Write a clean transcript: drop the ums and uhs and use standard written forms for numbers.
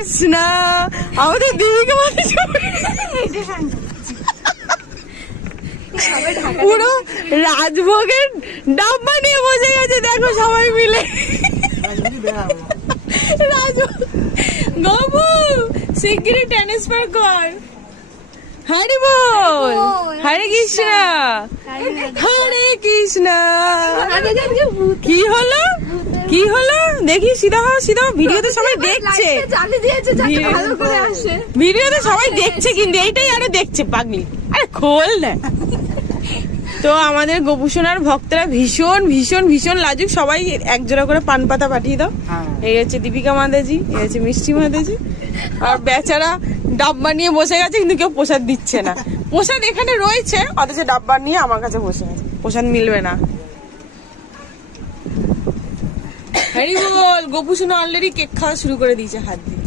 কৃষ্ণ, আমাদের দেবীকে মাঝে পুরো রাজভোগের ডাব্বা নিয়ে বসে গেছে, দেখো সবাই মিলে। গবু শিগগিরই ট্রান্সফার কর। হরি বল, হরে কৃষ্ণ, হরে কৃষ্ণ। কি হলো, কি হলো? দেখি, সিধা হও, সিধা হও। ভিডিওতে সবাই দেখছে, ভিডিওতে সবাই দেখছে, কিন্তু এইটাই আরো দেখছে পাগলি। আরে খোল না। তো আমাদের গোপুসোনার ভক্তরা ভীষণ ভীষণ ভীষণ লাজুক, সবাই এক জোড়া করে পান পাতা পাঠিয়ে দাও। এই হচ্ছে দীপিকা মাদাজি, এই হচ্ছে মিষ্টি মাদাজি। আর বেচারা ডাব্বা নিয়ে বসে গেছে, কিন্তু কেউ প্রসাদ দিচ্ছে না। প্রসাদ এখানে রয়েছে, অথচ ডাব্বা নিয়ে আমার কাছে বসে গেছে, প্রসাদ মিলবে না। হরি বল। গোপুসোনা অলরেডি কেক খাওয়া শুরু করে দিয়েছে হাত দিয়ে।